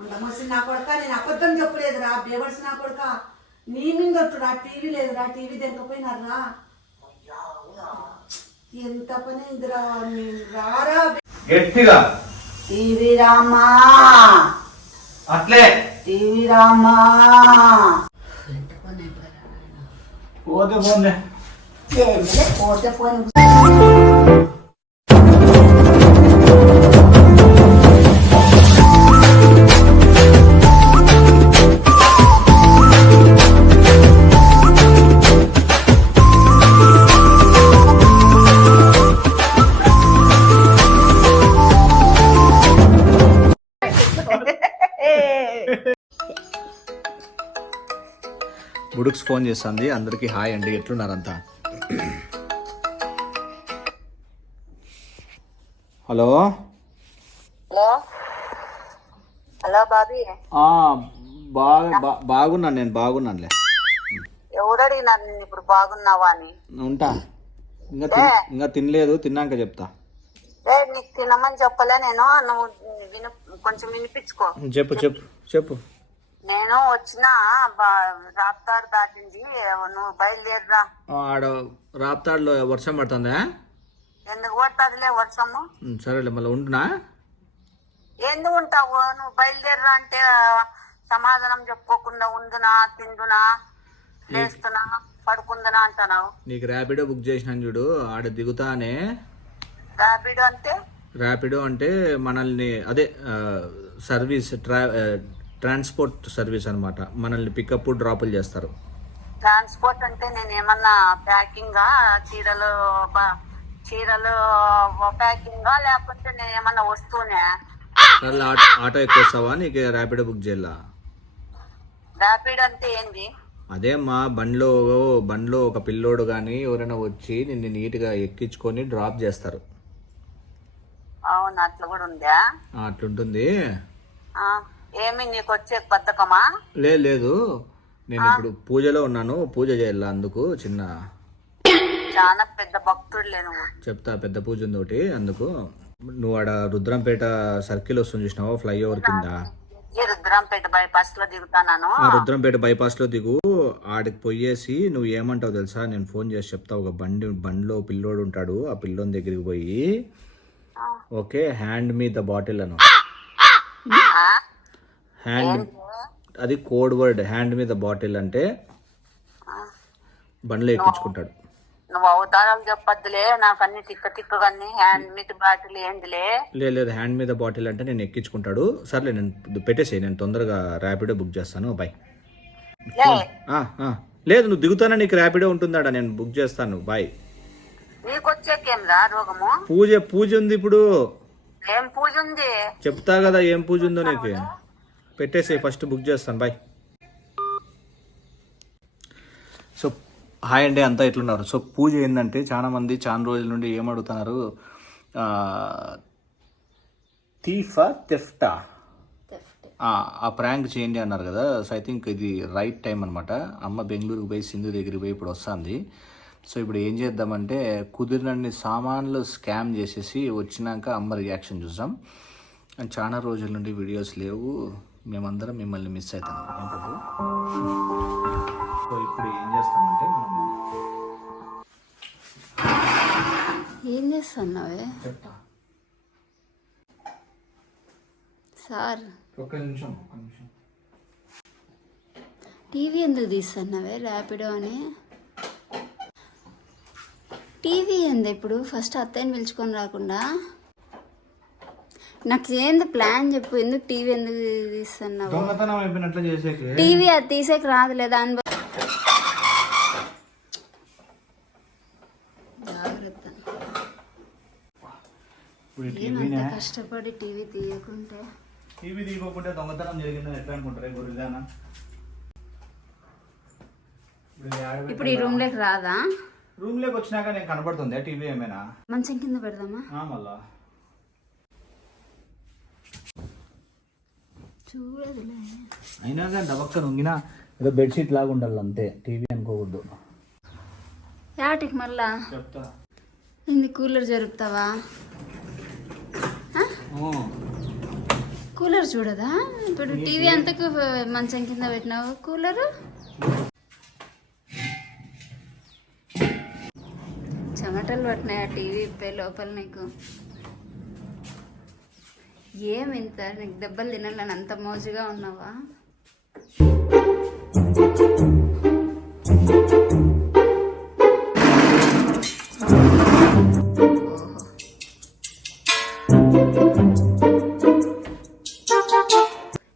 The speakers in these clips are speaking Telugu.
ఉండమోసి నా కొడుక, నేను అబద్ధం చెప్పలేదురా. బేవర్స్ నా కొడుక, నీ మింగొట్టురా. టీవీ లేదురా, టీవీ తెంకపోయినారా. ఎంత పని అయిందిరా. రారా గట్టిగా టీవీ రామా, అట్లే టీవీ రామా. ఎంత పని అయిపోయారా. పోతే పోన్లే, పోతే పోని. బుడుక్స్ ఫోన్ చేస్తుంది. అందరికీ హాయ్ అండి, ఎట్లున్నారంతా? Hello hello hello Bobby. బాగున్నాను, నేను బాగున్నానులే. ఎవరు అడిగినారు నేను ఇప్పుడు బాగున్నావా అని? ఉంటా, ఇంకా తినలేదు, తిన్నాక చెప్తా. నీకు తినమని చెప్పలే నేను. నువ్వు కొంచెం వినిపించుకో. చెప్పు చెప్పు చెప్పు. నేను వచ్చిన రాప్తాడు దాటింది, నువ్వు బయలుదేరరా. ఆడ రాప్తాడులో వర్షం పడుతుందా? ఎందుకు పడుతుందిలే వర్షము. సరేలే, మళ్ళీ ఉంటున్నా. ఎందుకు ఉంటావు? నువ్వు బయలుదేరరా అంటే సమాధానం చెప్పుకోకుండా ఉందునా, తిందునా, లేస్తున్నా, పడుకుందునా అంటున్నావు. నీకు ర్యాపిడో బుక్ చేసినాను చూడు, ఆడ దిగుతానే. ర్యాపిడో అంటే? ర్యాపిడో అంటే మనల్ని అదే సర్వీస్, ట్రాన్స్పోర్ట్ సర్వీస్ అనమాట. మనల్ని పికప్ డ్రాపులు చేస్తారు. ట్రాన్స్పోర్ట్ అంటే నేను ఏమన్నా ప్యాకింగా, చీరలు ప్యాకింగా, లేకపోతే నేను ఏమన్నా వస్తువునే? సరే, ఆటో ఎక్కొస్తావా? నీకు ర్యాపిడో బుక్ చేయాలా? ర్యాపిడ్ అంటే ఏంది? అదే మా బండ్లో ఒక పిల్లోడు కానీ ఎవరైనా వచ్చి నిన్ను నీట్గా ఎక్కించుకొని డ్రాప్ చేస్తారు. అవును, అట్లా కూడా ఉందా? అట్లుంటుంది. ఏమి నీకు వచ్చే బద్ధకమా? లేదు, నేను ఇప్పుడు పూజలో ఉన్నాను, పూజ చేయాల, అందుకు చిన్న. చాలా పెద్ద భక్తుడులే నువ్వు. చెప్తా, పెద్ద పూజ ఉంది ఒకటి, అందుకు. నువ్వు ఆడ రుద్రంపేట సర్కిల్ వస్తుంది చూసినావా, ఫ్లైఓవర్ కింద? రుద్రంపేట బైపాస్ లో దిగుతాను. రుద్రంపేట బైపాస్ లో దిగు. ఆడికి పోయేసి నువ్వు ఏమంటావు తెలుసా? నేను ఫోన్ చేసి చెప్తా. ఒక బండిలో పిల్లోడు ఉంటాడు, ఆ పిల్లోని దగ్గరికి పోయి, okay, hand me the bottle Anu. Hand, అది కోడ్ వర్డ్. హ్యాండ్ మీద బాటిల్ అంటే బండ్లో ఎక్కించుకుంటాడు. నువ్వు అవతారాలు చెప్పొద్దులే నాకు, అన్ని తిక్కగా. హ్యాండ్ మీద బాటిల్ ఏందిలే? లేదు, హ్యాండ్ మీద బాటిల్ అంటే నేను ఎక్కించుకుంటాడు. సర్లే, నేను పెట్టేసేయి, నేను తొందరగా ర్యాపిడో బుక్ చేస్తాను. బాయ్. లేదు, నువ్వు దిగుతానా, నీకు ర్యాపిడో ఉంటుందాడా, నేను బుక్ చేస్తాను. బాయ్. నీకు వచ్చేకేంరా రోగము? పూజ ఉంది ఇప్పుడు. ఏం పూజ ఉంది? చెప్తా కదా ఏం పూజ ఉందో నీకు. పెట్టేసేయి, ఫస్ట్ బుక్ చేస్తాను. బాయ్. సో హాయ్ అండి, అంతా ఎట్లున్నారు? సో పూజ ఏంటంటే, చాలా మంది చాలా రోజుల నుండి ఏమడుగుతున్నారు, థెఫ్టా ఆ ప్రాంక్ చేయండి అన్నారు కదా. సో ఐ థింక్ ఇది రైట్ టైం అనమాట. అమ్మ బెంగళూరుకి పోయి సింధు దగ్గరికి పోయి ఇప్పుడు వస్తుంది. సో ఇప్పుడు ఏం చేద్దామంటే, కుదిరినన్ని సామాన్లు స్కామ్ చేసేసి వచ్చినాక అమ్మ రియాక్షన్ చూద్దాం. అండ్ చాలా రోజుల నుండి వీడియోస్ లేవు, మేమందరం మిమ్మల్ని మిస్ అవుతాం. ఏంటో. సో ఇప్పుడు ఏం చేస్తామంటే, మనం ఏం చేస్తున్నావే? చెప్తా సార్. ఒక్క నిమిషం. టీవీ ఎందుకు తీస్తున్నావే? ర్యాపిడో అని టీవీ ఏంది ఇప్పుడు? ఫస్ట్ అత్తయ్యని పిలుచుకొని రాకుండా నాకు ఏంది ప్లాన్ చెప్పు. ఎందుకు టీవీ ఎందుకు తీస్తున్నావు? టీవీ అది తీసేకి రాదులే, దాని జాగ్రత్త. ఏమంత కష్టపడి టీవీ తీయకుంటే దొంగతనం జరిగిందని ఎట్లా అనుకుంటారు గొర్రెదానా? ఇప్పుడు ఈ రూమ్ లోకి రాదా? రూమ్ లోకి వచ్చినాక నేను కనబడుతుంది టీవీ ఏమైనా? మంచం కింద పెడదామా? మళ్ళా చూడదులే. అయినా కానీ డబక్సన్ ఉంగినా ఏదో బెడ్షీట్ లాగా ఉండాలి అంతే, టీవీ అనుకోకూడదు. యాటికి మళ్ళా? చెప్తా. ఇంది కూలర్ జరుపుతావా? కూలర్ చూడదా? ఇప్పుడు టీవీ అంతకు మంచం కింద పెట్టినావు కూలరు. చెమటలు పట్టినాయి ఆ టీవీ ఇప్పే లోపల. నీకు ఏం ఇంత నీకు దెబ్బలు తినాలని అంత మోజుగా ఉన్నావా?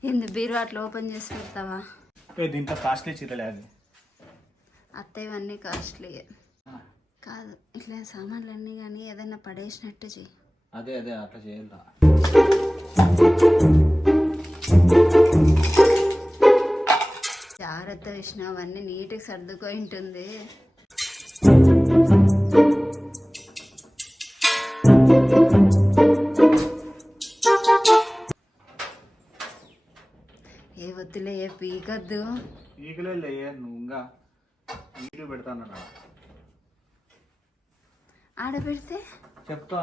ఏంది బీరు అట్లా ఓపెన్ చేసి పెడతావా? దీంట్లో కాస్ట్లీ చీరలే అది. అత్త ఇవన్నీ కాస్ట్లీయే కాదు. ఇట్లా సామాన్లన్నీ కానీ ఏదైనా పడేసినట్టు చెయ్యి. అదే అట్లా చేయాలి. జాగ్రత్త విష్ణు, అవన్నీ నీట్గా సర్దుకొని ఉంటుంది. ఏ వద్దులే, ఏ పీకద్దు. పీకలే నువ్వు ఇంకా నీట్గా పెడతాను. ఆడ పెడితే చెప్తా.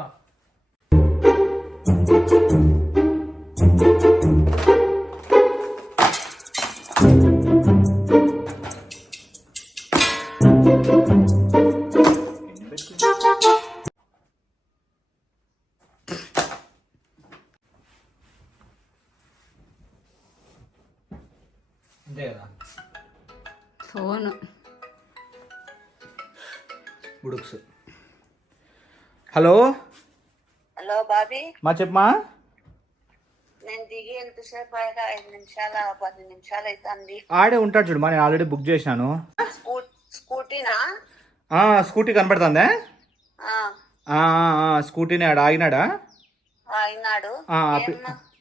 అంతే కదా. ఫోను బుడుక్స్. హలో హలో బాబీ, మా చెప్పమా. నేను దిగి ఎంతసేపు అయ్యాక 5 నిమిషాలు 10 నిమిషాలు అవుతుంది. ఆడే ఉంటాడు చూడు మా, నేను ఆల్రెడీ బుక్ చేసినాను. స్కూటీనా? స్కూటీ కనపడుతుందా? స్కూటీని ఆడ ఆగినాడా? అయినాడు.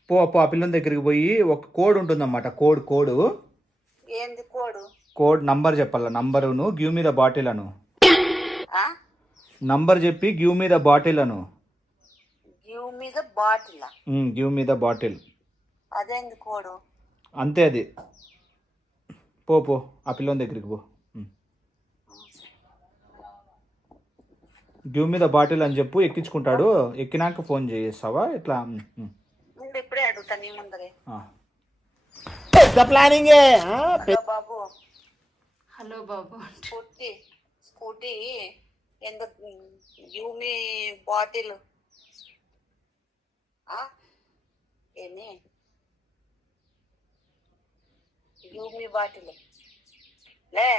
పో ఆ పిల్లని దగ్గరికి పోయి ఒక కోడ్ ఉంటుందన్నమాట. కోడ్ ఏంది కోడు? కోడ్ నంబర్ చెప్పాల. నంబరును గివ్ మీ ద బాటిల్ అను. నంబర్ చెప్పి గివ్ మీ ద బాటిల్ అను. Give me the bottle. Give me the bottle. అదేంది కోడు? అంతే అది. పో ఆ పిల్లని దగ్గరికి పో. గివ్ మీ ద బాటిల్ అని చెప్పు, ఎక్కించుకుంటాడు. ఎక్కినాక ఫోన్ చేస్తావా ఎట్లా? ఇప్పుడే అడుగుతా నీ ముందరే. ప్లానింగ్. బాబు. హలో బాబు. స్కూటీ ఎందుకు? Give me bottle. ఏమి గివ్ మీ బాటిల్ లే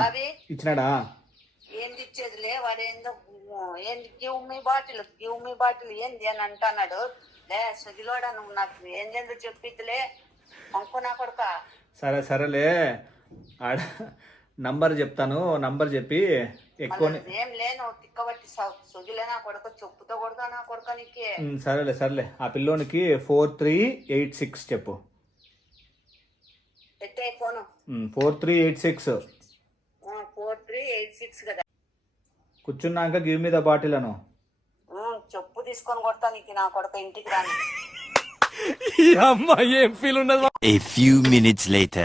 బాబీ. ఇచ్చినాడా? ఏంది ఇచ్చేదిలే వాడు. ఏందో ఏంది గివ్ మీ బాటిల్ ఏంది అని అంటున్నాడు. లే సుగిలోడా, నువ్వు నాకు ఏందేందో చెప్పిద్దిలే అనుకున్నా కొడుక. సరేలే ఆడ నంబర్ చెప్తాను. నంబర్ చెప్పి ఎక్కువ ఏం లేను తిక్కబట్టి సుగిలే నా కొడుక. చెప్పుతో కొడుతా నా కొడుక నీకే. సరేలే ఆ పిల్లోనికి 4386 చెప్పు. పెట్టే ఫోను. 4386. 4386 కదా. కూర్చున్నాక గివ్ మీ ద బాటిల్ అను. చెప్పు తీసుకొని కొడతా నీకు నా కొడుక. ఇంటికి రాని. ఏం ఫీల్ ఉండదు. A few minutes later.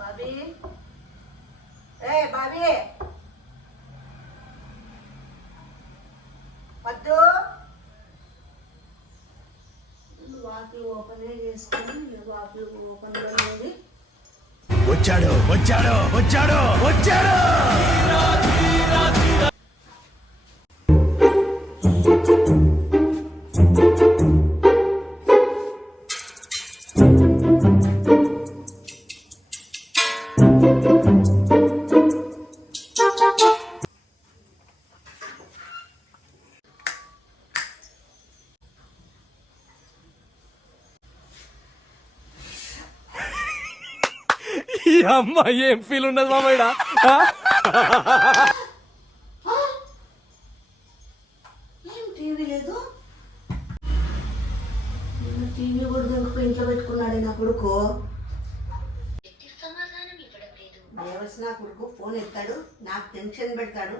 Bobby, Bobby వద్దు. వాకిలు ఓపెన్ చేసుకుని వాకిలు ఓపెన్ చేయండి. వచ్చాడు. ఏం ఫీల్ ఉండదు మామయ్య. ఏం టీవీ లేదు? టీవీ కూడా దొరికి ఇంట్లో పెట్టుకున్నాడే నా కొడుకు. దేవస్ నా కొడుకు ఫోన్ ఎత్తాడు, నాకు టెన్షన్ పెడతాడు.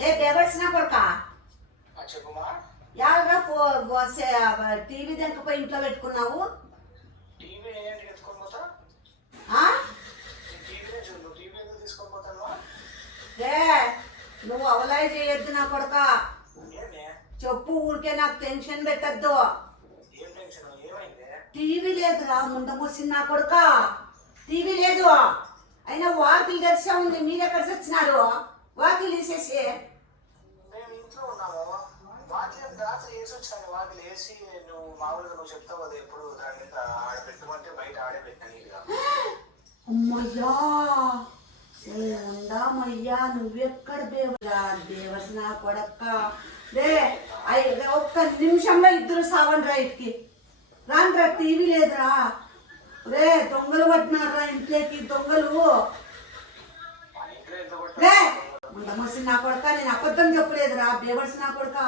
లే దేవర్స్ నా కొడుక. టీవీ దొరికిపోయి ఇంట్లో పెట్టుకున్నావు. నువ్వు అవలాయి చేయొద్దు నా కొడుక. చెప్పు, ఊరికే నాకు టెన్షన్ పెట్టద్దు. టీవీ లేదురా, ముందమోసింది నా కొడుక. టీవీ లేదు, అయినా వాకిలు తెరిసే ఉంది. మీరెక్కడ వచ్చినారు? వాకిలు తీసేసి అమ్మయ్యా ఉందామయ్యా. నువ్వెక్కడ దేవుడా దేవస్ నా కొడక్క. ఒక్క నిమిషంలో ఇద్దరు సావండ్రా ఇటుకి రాండ్రా. టీవీ లేదురా. దొంగలు పట్టినారా ఇంట్లోకి దొంగలు. ఉండమోసి నా కొడక, నేను అబద్ధం చెప్పలేదురా. బేవర్స్ నా కొడక,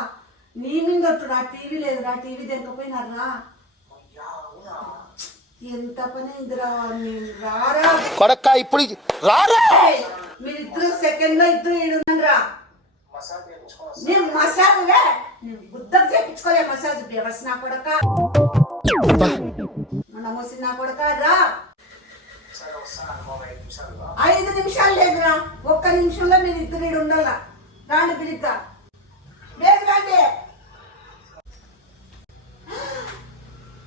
నీ మీదొట్టురా. టీవీ లేదురా, టీవీ దెంకపోయినారా. ఎంత పని అయిందిరా. రారా కొడక్క ఇప్పుడు రారా. మీరిద్దరు సెకండ్ లో ఇద్దరు ఏడున్నారా. నేను మసాజ్ నేను బుద్ధకు చేయించుకోలే మసాజ్. బేవర్స్ నా కొడక, ఉండమోసి నా కొడక రా. 5 నిమిషాలు లేదురా. ఒక్క నిమిషంలో మీరు ఇద్దరు ఉండాల. రాండి పిలిక లేదు రండి.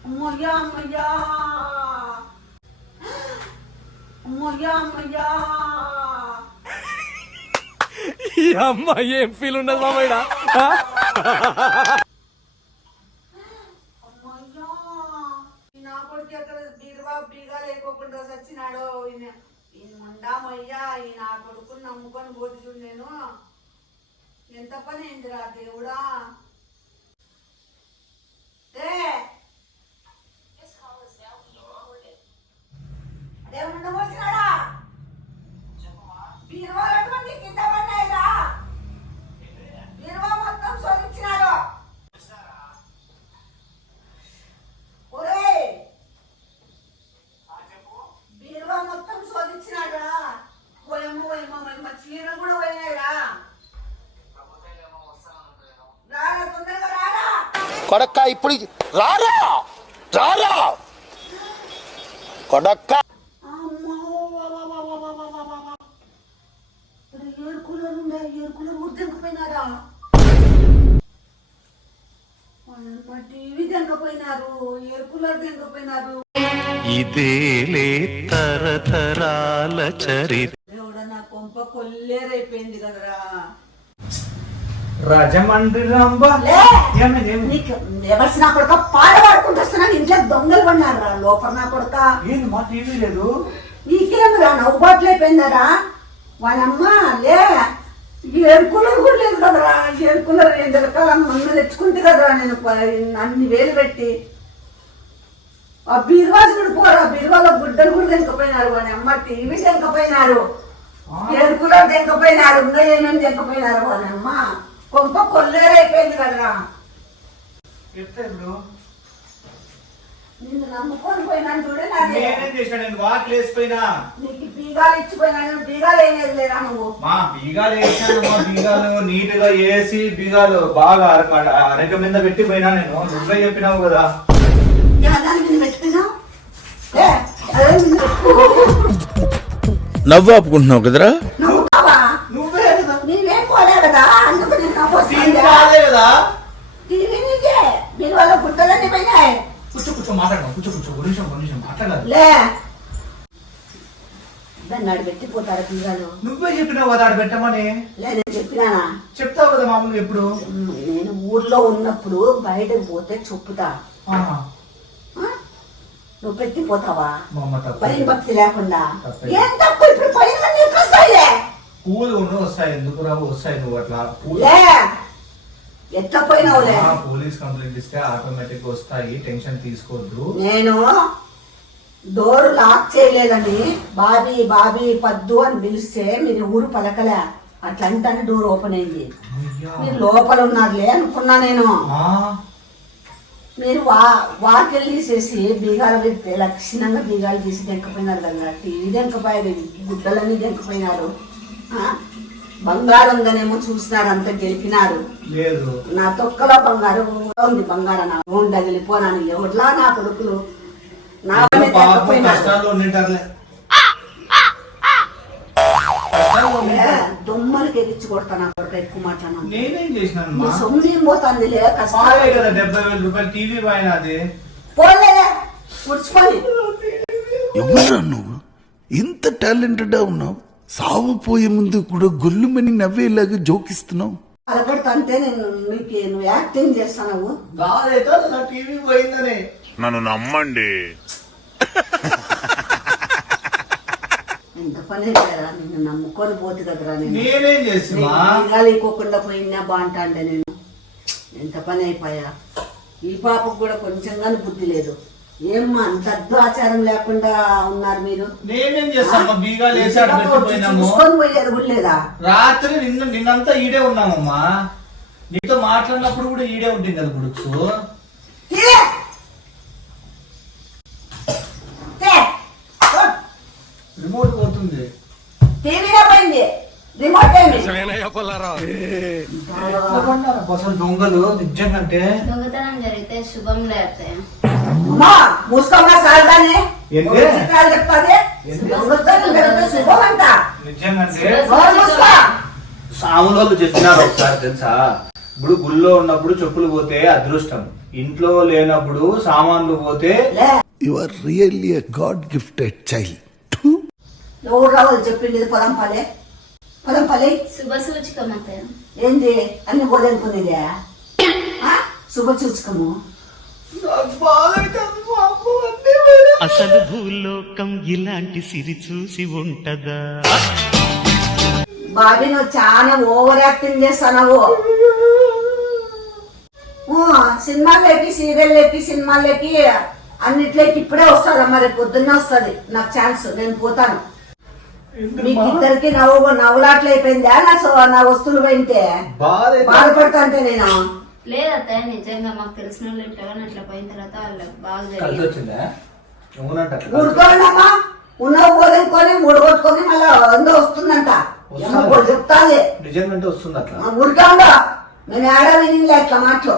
అమ్మయ్యా అమ్మయ్యా అమ్మయ్యా అమ్మయ్యా. ఈ అమ్మ ఏం ఫీల్ ఉండదు మామయ్య. అమ్మయ్యా నా కొడుకు ఎక్కడ బీరువా బీగా లేకోకుండా చచ్చినాడో. ఈయన ఉండామయ్యా. ఈ నా కొడుకుని నమ్ముకొని పోతు చూడు. నేను ఎంత పని అయిందిరా దేవుడా. దేవుడు వచ్చినాడా? బీరువాలు అటువంటి కింద పడినాయిరా. బీరువా మొత్తం శోధించినాడు. బీరువా మొత్తం శోధించినాడా. పోయమ్మ పోయమ్మ చీరలు కూడా పోయినాయిరా. రారా తొందరగా రారా. కొడక్క ఇప్పుడు రారా రారా కొడక్క. ఏడు కూలర్ ఉండే, ఏడు కూలర్ కూడా తెంకపోయినారా. టీవీ తెంకపోయినారు, ఏడు కూలర్ తెంకపోయినారు. ఇదేలే తరతరాల చరిత్ర. దేవుడా నా కొంప కొల్లేరైపోయింది కదరా. రాజమండ్రి రాంబా నీకు ఎవరిసి నా కొడుక పాట పాడుకుంటూ వస్తున్నాను. ఇంట్లో దొంగలు పడినారు రా. లోపల నా కొడుక ఏంది మా టీవీ లేదు. నీకేమరా నవ్వుబాట్లు అయిపోయిందరా. వాళ్ళమ్మ ఏడు కూలర్ కూడా లేదు కదరా. ఏడు కూలర్ మొన్న తెచ్చుకుంటే కదరా నేను అన్ని వేలు పెట్టి. ఆ బీరువా చూడిపోరా. బీరువాలో గుడ్డలు కూడా తెంకపోయినారు. వాడి అమ్మ టీవీ తెంకపోయినారు, ఏడు కూలర్ తెంకపోయినారు, ఇంకా ఏమేమి తెంకపోయినారు. వాడి అమ్మ కొంప కొల్లేరైపోయింది కదరా. నిన్ను నమ్ముకొని పోయినాను చూడే. వాకిలు వేసిపోయినా నీకు బీగాలు ఇచ్చిపోయినాను. బీగాలు వేయలేదు లేరా నువ్వు. మా బీగాలు వేసాను. మా బీగాలు నీట్ గా వేసి బీగాలు బాగా అరక మీద పెట్టిపోయినా. నేను నువ్వే చెప్పినావు కదా. దాని మీద పెట్టిపోయినావు. నవ్వు ఆపుకుంటున్నావు కదరా. నువ్వు కావా? నువ్వే నీవేం పోలే కదా. అందుకు నేను కాదే కదా. టీవీ నీకే. బీరువాలో గుడ్డలన్నీ పోయినాయి. కూర్చో మాట్లాడదాం. కూర్చో నిమిషం మాట్లాడాలి. లే దాన్ని ఆడు పెట్టిపోతారు బీగాలు. నువ్వే చెప్పినావు కదా ఆడ పెట్టమని. నేను చెప్పినానా? చెప్తావు కదా మామూలుగా ఎప్పుడు. నేను ఊర్లో ఉన్నప్పుడు బయటకు పోతే చెప్పుతా. నువ్వు పెట్టిపోతావా? పైన భక్తి లేకుండా. ఏం తప్పు ఇప్పుడు పైన నీకు వస్తాయే. పూలు వస్తాయి. ఎందుకు రావు? వస్తాయి. నువ్వు అట్లా ఎట్లా పోయినావులే. పోలీస్ కంప్లైంట్ ఇస్తే ఆటోమేటిక్ వస్తాయి. టెన్షన్ తీసుకోవద్దు. నేను డోర్ లాక్ చేయలేదని బాబీ పద్దు అని పిలిస్తే మీరు ఊరు పలకలే. అట్లంటే డోర్ ఓపెన్ అయింది. మీరు లోపల ఉన్నారులే అనుకున్నా నేను. మీరు వాకిల్ తీసేసి బీగాలు పెడితే లక్షణంగా బీగాలు తీసి దెంకపోయినారు కదా. టీవీ దెంకపోయారు, గుడ్డలన్నీ దెంకపోయినారు. బంగారం ఉందనేమో చూసినారు, అంత గెలిపినారు. నా తొక్కలో బంగారం ఉంది. బంగారం నా తగిలిపోనాను. ఎవట్లా నా కొడుకులు నా దుమ్మ సినిమాలకి ఎగిచ్చి కొడతాను అక్కడ ఎక్కువ మాట్లాడినా నేనేం చేసినాను నీ మా సొమ్ము ఏం పోతుందిలే బాగా కష్టాలే కదా 70,000 రూపాయలు టీవీ పైన అది పోలే ముడిచిపోయి ఎవరా నువ్వు ఇంత టాలెంటెడ్ ఉన్నావు సావుపోయే ముందు కూడా గొల్లుమని నవ్వేలాగా జోకిస్తున్నావు అలపడుతుంటే నేను నువ్వు యాక్టింగ్ చేస్తున్నావు బాగా అయితే నా టీవీ పోయిందని నన్ను నమ్మండి. ఎంత పని కదా నిన్ను నమ్ముకొని పోతే కదరా నేను నేనేం చేస్తున్నా లేకోకుండా పోయినా బాగుంటా నేను ఎంత పని అయిపోయా ఈ పాపకు కూడా కొంచెం కానీ బుద్ధి లేదు ఏమ్మా అంత ఆచారం లేకుండా ఉన్నారు మీరు నేనేం చేస్తామా బీగాలు వేసాడు పెట్టిపోయినాము చూసుకొని పోయేది కూడా లేదా రాత్రి నిన్నంతా ఈడే ఉన్నామమ్మా నీతో మాట్లాడినప్పుడు కూడా ఈడే ఉంటుంది కదా గుడుచు తీరే! తే! ఓ! రిమోట్ పోతుంది టీవీలో పోయింది రిమోట్ ఏమి అసలు దొంగలు నిజంగా దొంగతనం జరిగితే శుభం లేకపోతే అమ్మా మూసుకోమ్మా సారదాన్ని ఏంటి? చిత్రాలు చెప్తాది దొంగతనం జరిగితే శుభం అంట నిజంగా నోరు మూసుకో. సాములు చెప్పినారు ఒకసారి తెలుసా ఇప్పుడు గుళ్ళో ఉన్నప్పుడు చెప్పులు పోతే అదృష్టం ఇంట్లో లేనప్పుడు సామాన్లు పోతే లే you are really a god gifted child. ఎవరు రావాలి చెప్పింది పొలంపల్లె పొలంపల్లి శుభ సూచకం అత్తయ్య. ఏంది అన్ని పోదనుకునేదే శుభ సూచకము అసలు భూలోకం ఇలాంటి సిరి చూసి ఉంటదా బాబీ నువ్వు చాలా ఓవర్ యాక్టింగ్ చేస్తున్నావు సినిమాల్లోకి సీరియల్లోకి సినిమాల్లోకి అన్నిట్లోకి ఇప్పుడే వస్తుందా మరి పొద్దున్నే వస్తుంది నాకు ఛాన్స్ నేను పోతాను మీకు ఇద్దరికి నవ్వులాట్లు అయిపోయిందా నా వస్తువులు పోయింటే బాధపడతా అంటే నేను లేదత్తయ్య నిజంగా మాకు తెలిసిన వాళ్ళు ఇట్లా అట్లా పోయిన తర్వాత వాళ్ళకి బాగా కలిసి జరిగింది. వచ్చిందా ఊరుకోండమ్మా ఉన్నావు పోదనుకొని మూడగొట్టుకొని మళ్ళీ అందరూ వస్తుందంట చెప్తాది నిజంగా వస్తుంది అట్లా ఊరికాండా మేము ఏడా వినిలే అట్లా మాటలు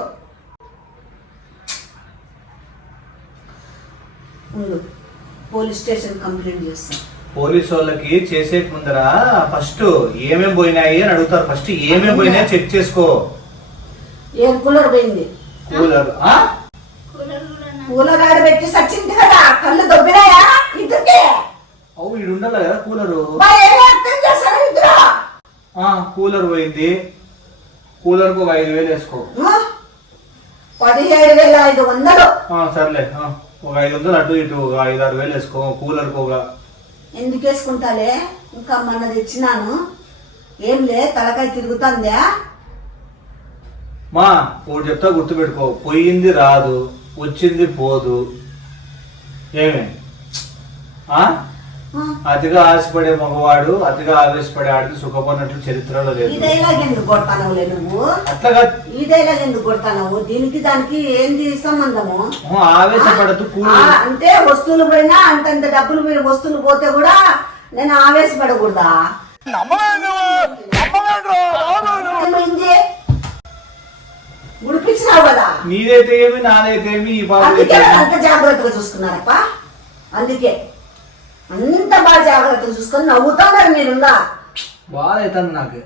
పోలీస్ స్టేషన్ కంప్లైంట్ చేస్తాం పోలీసు వాళ్ళకి చేసే ముందర ఫస్ట్ ఏమేం పోయినాయి అని అడుగుతారు ఫస్ట్ ఏమేం పోయినాయి చెక్ చేసుకో ఏం కూలర్ పోయింది కూలర్ కూలర్ కూడా కూలర్ ఆడబెట్టి సచ్చింది కదా కళ్ళు దొబ్బినాయా ఇద్దరికి అవు ఇడు ఉండాలి కదా కూలరు ఏమీ అర్థం చేస్తారు ఇద్దరు కూలర్ పోయింది కూలర్ కు 5,000 వేసుకో 17,500 సర్లే ఒక 500 అటు ఇటు ఒక 5-6 వేలు వేసుకో కూలర్ కు ఒక ఎందుకు వేసుకుంటాలే ఇంకా మొన్న తెచ్చినాను ఏం లే తలకాయ తిరుగుతుందా మా ఒకటి చెప్తా గుర్తుపెట్టుకో పోయింది రాదు వచ్చింది పోదు ఏమే అతిగా ఆశపడే మగవాడు అతిగా ఆవేశపడే ఆడికి సుఖపడినట్లు చరిత్రలో లేదు ఈ డైలాగ్ ఎందుకు కొడతానవులే నువ్వు అట్లాగా ఈ డైలాగ్ ఎందుకు కొడతానవు దీనికి దానికి ఏంది సంబంధము ఆవేశపడదు అంటే వస్తువులు పోయినా అంతంత డబ్బులు పోయిన వస్తువులు పోతే కూడా నేను ఆవేశపడకూడదా ఏమైంది? గుడిపించినావు కదా నీదైతే ఏమి నాదైతే ఏమి ఈ బాబు అందుకే అంత జాగ్రత్తగా చూసుకున్నారప్ప అందుకే అంత బాగా జాగ్రత్తగా చూసుకొని నవ్వుతున్నారు మీరున్నా బాధ అవుతుంది నాకు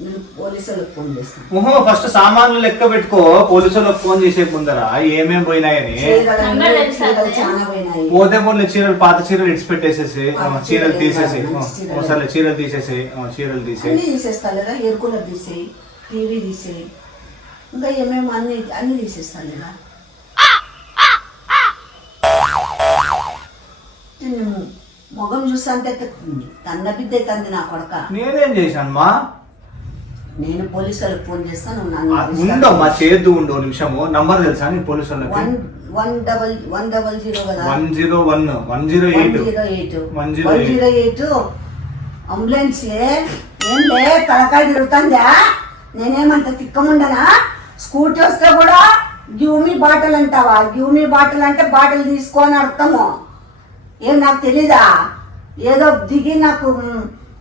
నేను పోలీసులకు ఫోన్ చేస్తాను ఫస్ట్ సామాన్లు లెక్క పెట్టుకో పోలీసులకు ఫోన్ చేసే ముందర ఏమేం పోయినాయని చాలా పోయినాయి పోతే పోనీ చీరలు పాత చీరలు ఇడిచి పెట్టేసేసి చీరలు తీసేసి ఒకసారి చీరలు తీసేసి చీరలు తీసేసి అన్ని తీసేస్తా లేదా ఎయిర్ కూలర్ తీసేయి టీవీ తీసేయి ఇంకా ఏమేమి అన్ని తీసేస్తాను లేదా మొగం చూస్తుంటే తన్న బిడ్డ అవుతుంది నా కొడక నేనేం చేశాను మా నేను పోలీసు వాళ్ళకి ఫోన్ చేస్తాను ఉండవు మా చేద్దు ఉండవు నిమిషము నంబర్ తెలుసా నీ పోలీసు వాళ్ళకి 100 కదా 101 108 108 అంబులెన్స్ ఏం లే తలకాయ తిరుగుతుందా నేనేమంత తిక్కముండనా స్కూటీ వస్తే కూడా గ్యూమీ బాటిల్ అంటావా గ్యూమీ బాటిల్ అంటే బాటిల్ తీసుకొని అర్థము ఏం నాకు తెలీదా ఏదో దిగి నాకు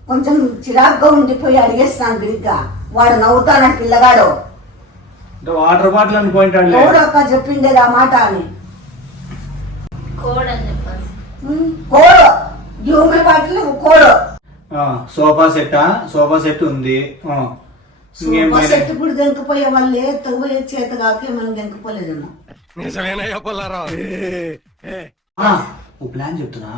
కొంచెం చిరాగ్గా ఉండిపోయి అడిగేస్తాను బిరిగ్గా వాడు నవ్వుతాడు పిల్లగాడు వాటర్ బాటిల్ అనుకుంటాడు ఎవరొక్క చెప్పిండేది ఆ మాట అని కోడ్ అని చెప్పాలి code give me bottle code sofa set ఉంది. ఇంకేం సోఫా పోయినాయి? సెట్ కూడా దెంకపోయే వాళ్ళే తవ్వే చేత కాక మనం దెంకపోలేదేమో. ఓ ప్లాన్ చెప్తున్నా,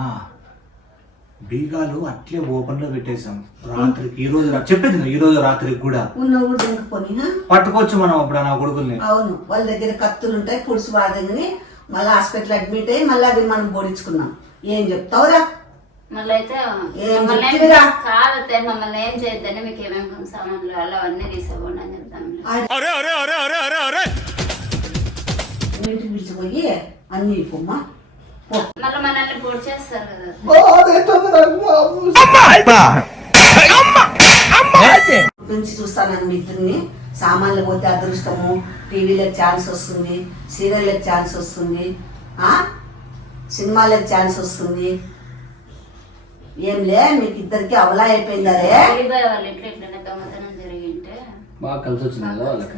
బీగాలు అట్లే ఓపెన్ లో పెట్టేసాం రాత్రికి. ఈ రోజు చెప్పేది ఈ రోజు రాత్రికి కూడా ఉన్న కూడా దెంకపోని పట్టుకోవచ్చు మనం ఇప్పుడు నా కొడుకుల్ని. అవును, వాళ్ళ దగ్గర కత్తులు ఉంటాయి, పుడుసు వాడదని మళ్ళీ హాస్పిటల్ అడ్మిట్ అయ్యి మళ్ళీ అది మనం పొడించుకున్నాం. ఏం చెప్తావురా? మళ్ళీ అయితే ఏం మమ్మల్ని చెప్తివిరా? కాదతే మమ్మల్ని ఏం చేయొద్దని మీకు ఏమేమి సామాన్లు అలా అవన్నీ తీసుకోండి అని చెప్తాను. ఇంటికి పిలిచిపోయి అన్ని పొమ్మ మళ్ళీ మనల్ని పొడి చేస్తారు కదా. నుంచి చూస్తానని మీ ఇద్దరిని. సామాన్లు పోతే అదృష్టము, టీవీలకు ఛాన్స్ వస్తుంది, సీరియళ్ళకి ఛాన్స్ వస్తుంది, సినిమాలకు ఛాన్స్ వస్తుంది. ఏంలే మీకు ఇద్దరికి అవలా అయిపోయిందరే. వెళ్ళిపోయే వాళ్ళు ఎట్లెట్లనే దొంగతనం జరిగింటే బాగా కలిసి వచ్చింది కదా వాళ్ళకి.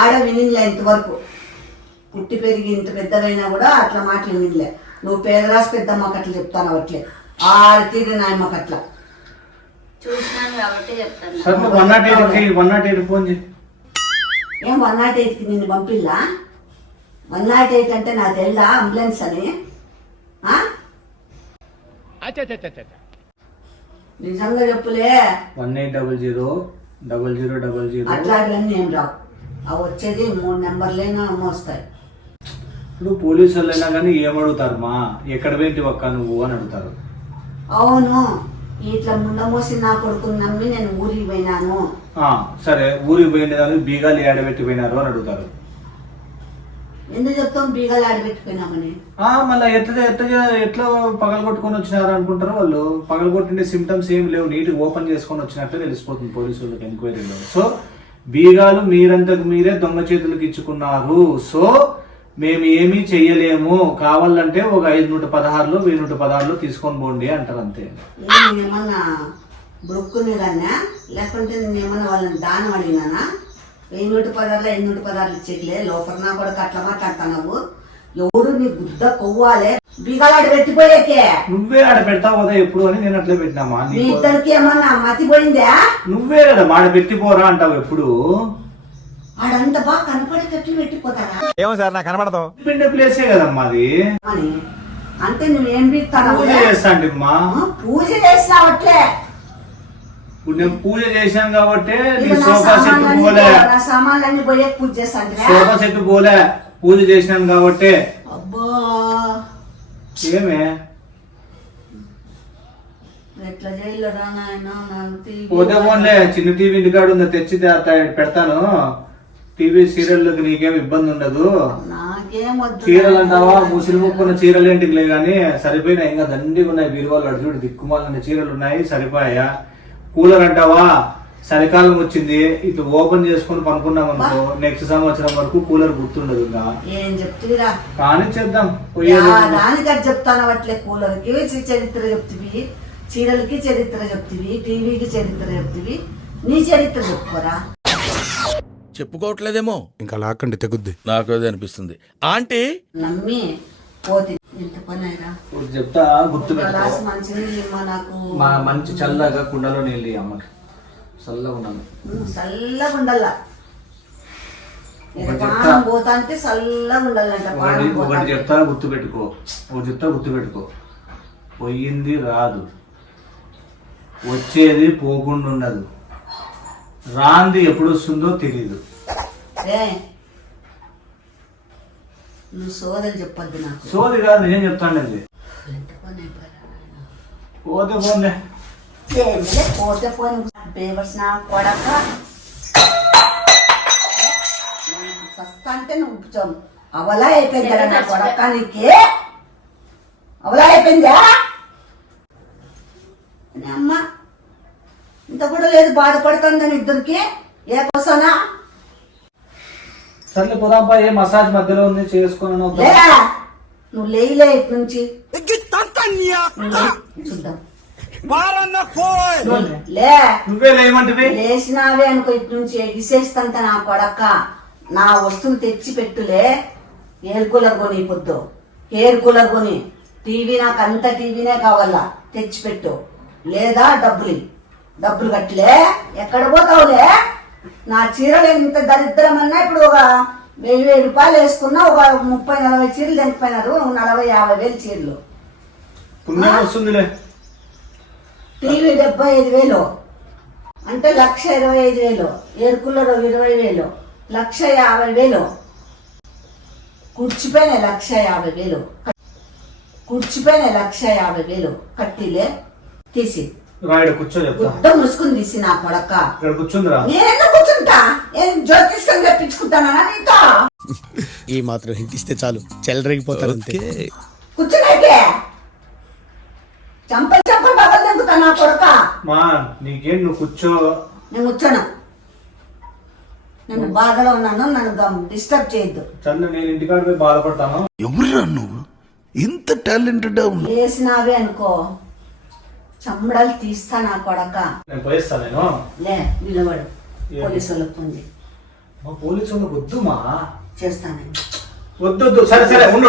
ఆడ వినిలే ఇంతవరకు, పుట్టి పెరిగి ఇంత పెద్దగైనా కూడా అట్లా మాటలు వినిలే. నువ్వు పేదరాసి పెద్దమ్మకి అట్లా చెప్తాను, అట్లే ఆరు తీరి నాయమ్మకి అట్లా చూసినాను కాబట్టి చెప్తాను. సరే 108 ఫోన్ చేయి. ఏం 108కి నిన్ను పంపిల్లా? 108 అంటే నాకు తెలుదా అంబులెన్స్ అని? నిజంగా చెప్పులే. 1800 అట్లాంటివన్నీ ఏం రావు. అవి వచ్చేది 3 నెంబర్లైనా మోస్తాయి. ఇప్పుడు పోలీసు వాళ్ళైనా కానీ ఏమడుగుతారు, మా ఎక్కడ పోయింటి ఒక్క నువ్వు అని అడుగుతారు. అవును, ఇట్లా ముందమోసి నా కొడుకుని నమ్మి నేను ఊరికి పోయినాను. సరే, ఊరికి పోయిన బీగాలు ఏడబెట్టి పోయినారు అని అడుగుతారు. ఎందుకు చెప్తాం బీగాలు ఆడబెట్టుకున్నామని? మళ్ళీ ఎట్లా పగలగొట్టుకొని వచ్చినారు అనుకుంటారు వాళ్ళు. పగలగొట్టిన సిమ్టమ్స్ ఏం లేవు, నీట్గా ఓపెన్ చేసుకొని వచ్చినట్లే తెలిసిపోతుంది పోలీసు వాళ్ళకి ఎంక్వైరీలో. సో బీగాలు మీరంతకు మీరే దొంగ చేతులకు ఇచ్చుకున్నారు. సో మేము ఏమీ చెయ్యలేము, కావాలంటే ఒక 516లో 1016లో తీసుకొని పోండి అంటారు, అంతే. నేనేమన్నా బ్రొక్కుని కన్నా లేకుంటే నేనేమన్నా వాళ్ళని దానం అడిగినానా? 116లో 516 ఇచ్చేట్లే లోపల నా కూడా అట్లా మాట్లాడుతున్నావు. ఎవరు నీ గుద్ద కొవ్వాలే బీగాలు ఆడ పెట్టిపోయేకే? నువ్వే ఆడ పెడతావు కదా ఎప్పుడు అని నేను అట్లా పెట్టినామా? మీ ఇద్దరికి ఏమన్నా మతి పోయిందా? నువ్వే కదా మాడ పెట్టిపోరా అంటావు ఎప్పుడు. ఆడంత బాగా కనపడేటట్లు పెట్టిపోతారా? ఏమో సార్ నాకు కనబడదు. పిండే ప్లేసే కదమ్మా అది. అని అంటే నువ్వేం బీక్తావు? పూజ చేస్తా అంటే అమ్మా. పూజ చేస్తావట్లే. ఇప్పుడు నేను పూజ చేశాను కాబట్టి నీ సోఫా సెట్ పోలే, సామాన్లన్నీ పోయే పూజ చేస్తాను. సోఫా సెట్ పోలే, పూజ చేసినాను కాబట్టి. అబ్బా ఏమే ఎట్లా చేయలేరా నాయన? పోతే పోన్లే, చిన్న టీవీ ఇంటికాడు ఉంది, తెచ్చి పెడతాను. టీవీ సీరియల్లోకి నీకేం ఇబ్బంది ఉండదు. నాకేం వద్దు. చీరలు అంటావా? ముసిలి ముక్కున్న చీరలు ఏంటికి లే గానీ సరిపోయినాయి. ఇంకా దండిగా ఉన్నాయి బీరువాళ్ళు, అటు చూడు దిక్కుమాలన్న చీరలు ఉన్నాయి, సరిపోయా. కూలర్ అంటావా? చలికాలం వచ్చింది, ఇటు ఓపెన్ చేసుకుని పనుకున్నాం అనుకో, నెక్స్ట్ సంవత్సరం వరకు కూలర్ గుర్తుండదు. ఇంకా ఏం చెప్తురా? కానీ చేద్దాం. దానికి అది చెప్తాను అట్లే. కూలర్కి చరిత్ర చెప్తివి, చీరలకి చరిత్ర చెప్తివి, టీవీకి చరిత్ర చెప్తివి. నీ చరిత్ర చెప్పుకోరా? చెప్పుకోవట్లేదేమో, ఇంకా లాక్కండి తెగుద్ది, నాకు అదే అనిపిస్తుంది. ఆంటీ నమ్మి పోతే ఎంత పని అయిరా? చెప్తా, గుర్తు గ్లాస్ మంచినీళ్ళు ఇమ్మా నాకు. మంచి చల్లగా కుండలో నీళ్ళు అమ్మకి, చల్లగా ఉన్నాను. చల్లగా ఉండాల. పానం పోతా అంటే చల్లగా ఉండాలంట. ఒకటి చెప్తా గుర్తుపెట్టుకో, పోయింది రాదు, వచ్చేది పోకుండా ఉండదు, రాంది ఎప్పుడు వస్తుందో తెలీదు. నువ్వు సోదలు చెప్పొద్దు నాకు. సోది కాదు, నేను చెప్తానండి. ఎంత పని అయిపోయారా? పోతే పోన్లే, పోతే పోని బేవర్స్ నా కొడక. సస్తా అంటే నువ్వు అవలా అయిపోయిందా నా కొడక? నీకే అవలా అయిపోయిందా? అమ్మ ఇంత కూడా లేదు, బాధపడుతుందని ఇద్దరికి. ఏ కోసనా? సర్లే పోదాంపా, ఏ మసాజ్ మధ్యలో ఉంది చేసుకున్నాను. నువ్వు లేయిలే ఇటు నుంచి చూద్దాం. నువ్వే లేమంటివి. లేచినావే అనుకో, ఇటు నుంచి విశేషంత నా కొడక. నా వస్తువులు తెచ్చి పెట్టులే. ఎయిర్ కూలర్ కొని పొద్దు, ఎయిర్ కూలర్ కొని టీవీ నాకు అంత టీవీనే కావాలా, తెచ్చిపెట్టు, లేదా డబ్బులు కట్టలే. ఎక్కడ పోతావులే? నా చీరలు ఎంత దరిద్రం అన్నా ఇప్పుడు ఒక 1000 రూపాయలు వేసుకున్నా ఒక 30-40 చీరలు తెంపిపోయినారు. 40-50 వేలు చీరలు. పుణ్యం వస్తుందిలే. టీవీ 75,000 అంటే 1,25,000. Air cooler 20,000, 1,50,000. కూర్చిపోయినాయి 1,50,000. కూర్చిపోయినాయి 1,50,000 కట్టిలే. తీసి కూర్చో చెప్తా. గుడ్డ ముసుకుని తీసి నా కొడక. కూర్చుందిరా. నేనెందుకు కూర్చుంటా? ఏం జ్యోతిష్యం చెప్పించుకుంటానా నీతో? ఈ మాత్రం హింట్ ఇస్తే చాలు చెలరేగిపోతారు అంతే. కూర్చున్నాకే చంపలు బగలు తెంపుతా నా కొడక. మా నీకేం, నువ్వు కూర్చో. నేను కూర్చోను. నేను బాధలో ఉన్నాను, నన్ను డిస్టర్బ్ చేయొద్దు. చంద్ర, నేను ఇంటికాడ పోయి బాధపడతాను. ఎవరురా నువ్వు ఇంత టాలెంటెడ్? వేసినావే అనుకో చమ్మడలు తీస్తా నా కొడక. నేను పోయిస్తా. నేను లే నిలబడు. పోలీసు వాళ్ళకు ఉంది. మా పోలీసు వాళ్ళకి వద్దు మా. చేస్తాను. వద్దు. సరే ఉండు.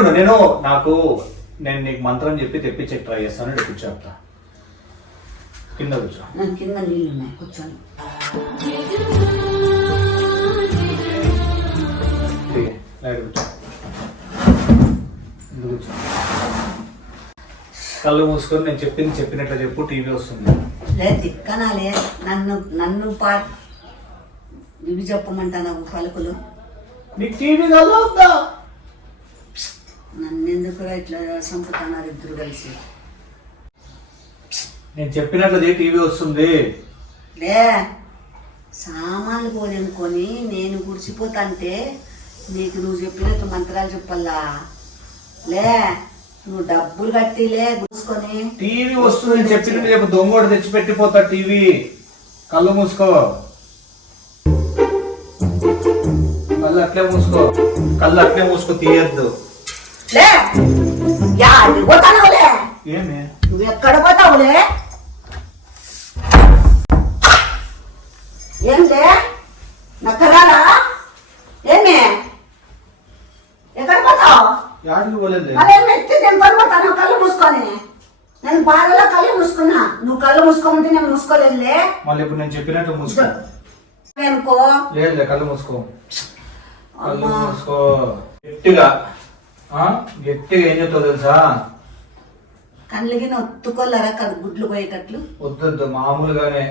నేను నీకు మంత్రం చెప్పి తెప్పించే ట్రై చేస్తాను. కూర్చోతా. కింద కూర్చో. నేను కింద నీళ్ళు ఉన్నాయి, కూర్చొని. కళ్ళు మూసుకొని నేను చెప్పినట్లు చెప్పు. టీవీ వస్తుంది. లే తిక్కనాలే. నన్ను ఇవి చెప్పమంటాను పలుకులు. నీకు టీవీ కల్లా ఉందా? నన్ను ఎందుకు ఇట్లా చంపుతున్నారు ఇద్దరు కలిసి? నేను చెప్పినట్లు టీవీ వస్తుంది. లే సామాన్లు పోలేనుకొని నేను గుడిచిపోతాంటే నీకు నువ్వు చెప్పినట్టు మంత్రాలు చెప్పల్లా? లే నువ్వు డబ్బులు కట్టిలే గుడుచుకొని. టీవీ వస్తుంది నేను చెప్పినట్టు చెప్పు. దొంగోడు తెచ్చి పెట్టిపోతా టీవీ. కళ్ళు మూసుకో. కళ్ళు అట్లే మూసుకో తీయద్దు. లే పోతావులే. ఏమి నువ్వు ఎక్కడ పోతావులే? ఏంటే నక్కరాలా? ఏమే ఎక్కడ పోతావు? యాడికి పోలేదు. మళ్ళీ ఎత్తి నేను పడిపోతాను కళ్ళు మూసుకొని. నేను బాధలో కళ్ళు మూసుకున్నా. నువ్వు కళ్ళు మూసుకోమంటే నేను మూసుకోలేదులే. మళ్ళీ ఇప్పుడు నేను చెప్పినట్టు మూసుకో. అనుకో. లేదు కళ్ళు మూసుకో. కళ్ళు మూసుకో. గట్టిగా ఏం చెప్తావు తెలుసా? కళ్ళకి ఒత్తుకోలేరా కదా గుడ్లు పోయేటట్లు? వద్దు మామూలుగానే.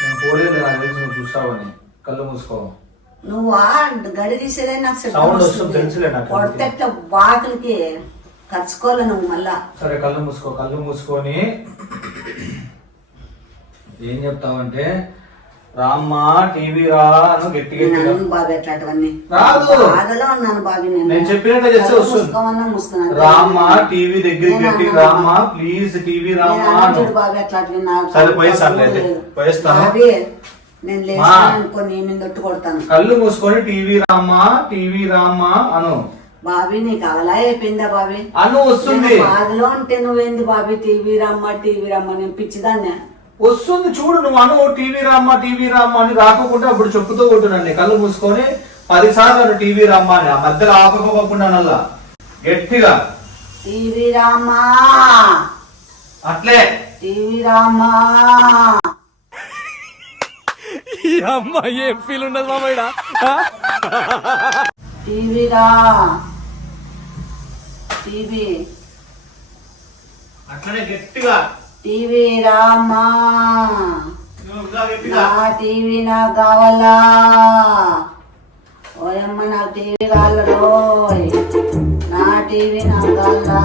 నేను పోలేదు, నాకు తెలిసి నువ్వు చూస్తావని. కళ్ళు మూసుకో. నువ్వు గడి తీసేదే నాకు సౌండ్ వస్తుంది తెలుసులే నాకు. కొడత వాకిలికి కచ్చుకోలే నువ్వు మళ్ళా. సరే కళ్ళు మూసుకో. కళ్ళు మూసుకొని ఏం చెప్తావంటే రామ్మా టీవీ రా అని గట్టిగా. బాబు ఎట్లాంటివన్నీ రాదు. బాధలో ఉన్నాను బాబు. నేను చెప్పినట్టు చేస్తే వస్తుంది. రామ్మా టీవీ దగ్గరికి గట్టి రామ్మా ప్లీజ్ టీవీ రామ్మా. బాబు ఎట్లాంటివి సరే పోయిస్తాను. నేను లేని మీద దొట్టు కొడతాను. కళ్ళు మూసుకొని టీవీ రామ్మా అను. బాబీ నీకు అవలా అయిపోయిందా బాబీ? అను వస్తుంది. బాధలో ఉంటే నువ్వేంది బాబీ టీవీ రమ్మా నేను పిచ్చిదాన్నే. వస్తుంది చూడు. నువ్వు అను టీవీ రామ్మా అని. రాకుండా అప్పుడు చెప్పుతూ ఉంటున్నాను. కళ్ళు మూసుకొని 10 సార్లు అను టీవీ రామ్మా అని. ఆ మధ్యలో ఆపకపోకుండా నల్లా గట్టిగా టీవీ రామ్మా. అట్లే టీవీ రామ్మా. ఈ అమ్మ ఏం ఫీల్ ఉండదు మామయ్య. టీవీ రా. టీవీ అట్లనే గట్టిగా టీవీ రామ్మా. గట్టిగా నా టీవీ నాకు కావాలా? ఓయమ్మ నాకు టీవీ కావాల రోయ్. నా టీవీ నాకు కావాలా?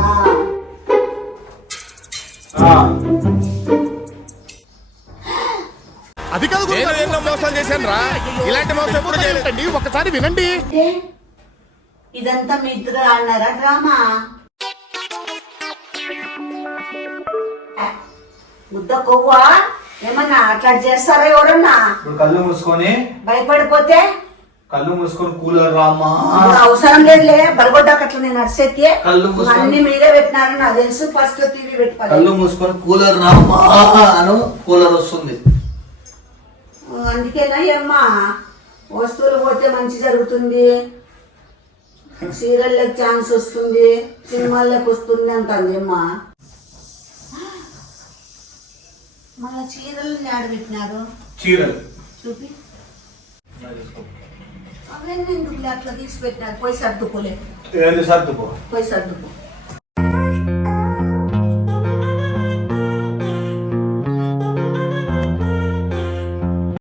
అది కాదు ఎన్నో మోసాలు చేశాను రా. ఇలాంటి మోసం ఎప్పుడు చేయలేదండి. ఒకసారి వినండి. ఇదంతా మీ ఇద్దరు ఆడినారా డ్రామా? ముద్ద కొవ్వా ఏమన్నా అట్లా చేస్తారా ఎవరన్నా? కళ్ళు మూసుకొని భయపడిపోతే కళ్ళు మూసుకొని కూలర్ రామ్మా. అవసరం లేదులే. బరగొడ్డాక అట్లా నేను నడిచేస్తే కళ్ళు మూసుకొని అన్ని మీరే పెట్టినారు నాకు తెలుసు. ఫస్ట్ టీవీ పెట్టుకోవాలి. కళ్ళు మూసుకొని కూలర్ రామ్మా అను. కూలర్ వస్తుంది. అందుకేనా అమ్మా వస్తువులు పోతే మంచి జరుగుతుంది. సీరియల్లకు ఛాన్స్ వస్తుంది, సినిమాలకు వస్తుంది అంటుంది అమ్మా. మళ్ళీ చీరలు ఆడబెట్టినారు. చీరలు చూపి అవన్నీ ఎందుకు అట్లా తీసి పెట్టినారు? పోయి సర్దుకోలే, సర్దుకో పోయి సర్దుకో.